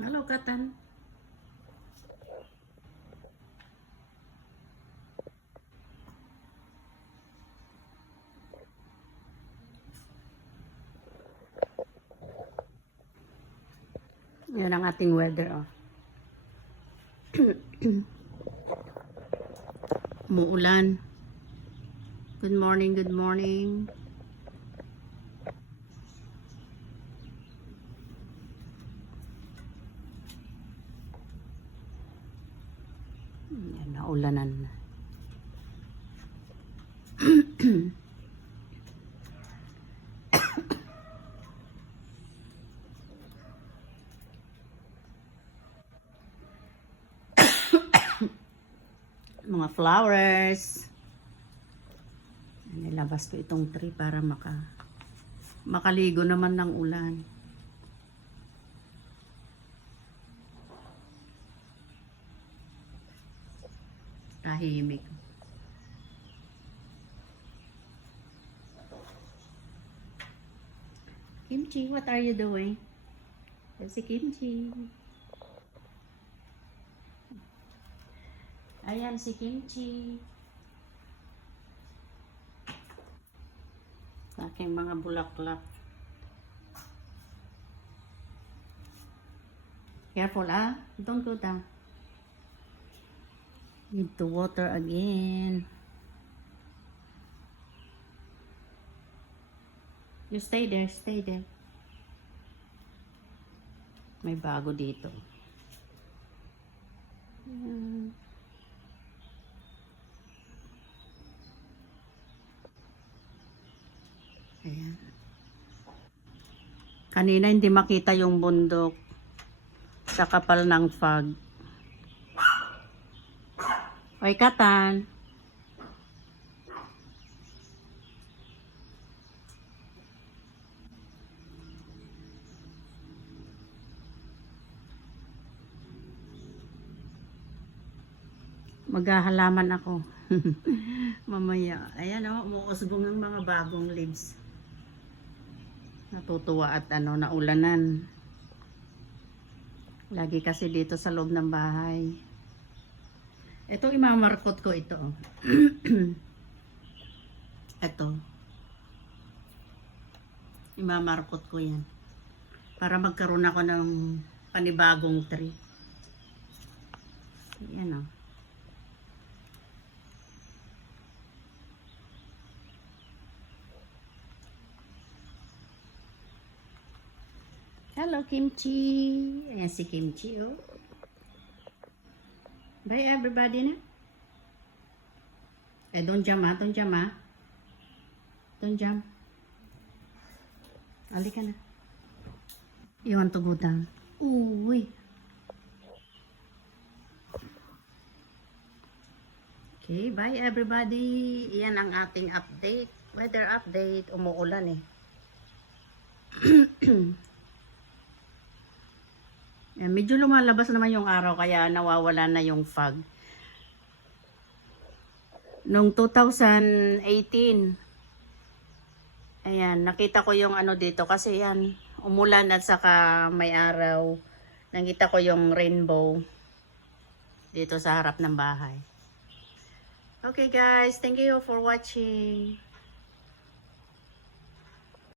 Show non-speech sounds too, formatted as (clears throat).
Hello, Katan. Yan ang ating weather, oh. (clears throat) Umuulan. Good morning, good morning. Yan, naulanan na. Mga flowers. Nilabas ko itong tree para maka makaligo naman ng ulan. Tahimik. Kimchi, what are you doing? Yan si Kimchi. Ayan si Kimchi. Aking mga bulaklak. Careful ah. Don't go down. Need to water again. You stay there, stay there. May bago dito. Ayan. Ayan. Kanina hindi makita yung bundok sa kapal ng fog. Oy, Katan. Maghahalaman ako. (laughs) Mamaya. Ayan o, umuusbong ang mga bagong leaves. Natutuwa at ano, naulanan. Lagi kasi dito sa loob ng bahay. Ito, imamarkot ko ito. (clears throat) ito. Imamarkot ko yan. Para magkaroon ako ng panibagong tree. Yan oh. Hello, Kimchi. Ayan si Kimchi, oh. Bye, everybody na. Eh, don't jump, ah. Don't jump, ah. Don't jump. Halika na. You want to go down? Uy. Okay, bye everybody. Iyan ang ating update. Weather update. Umuulan eh. (clears throat) Medyo lumalabas naman yung araw kaya nawawala na yung fog. Noong 2018, ayan, nakita ko yung ano dito kasi yan, umulan at saka may araw. Nakita ko yung rainbow dito sa harap ng bahay. Okay guys, thank you for watching.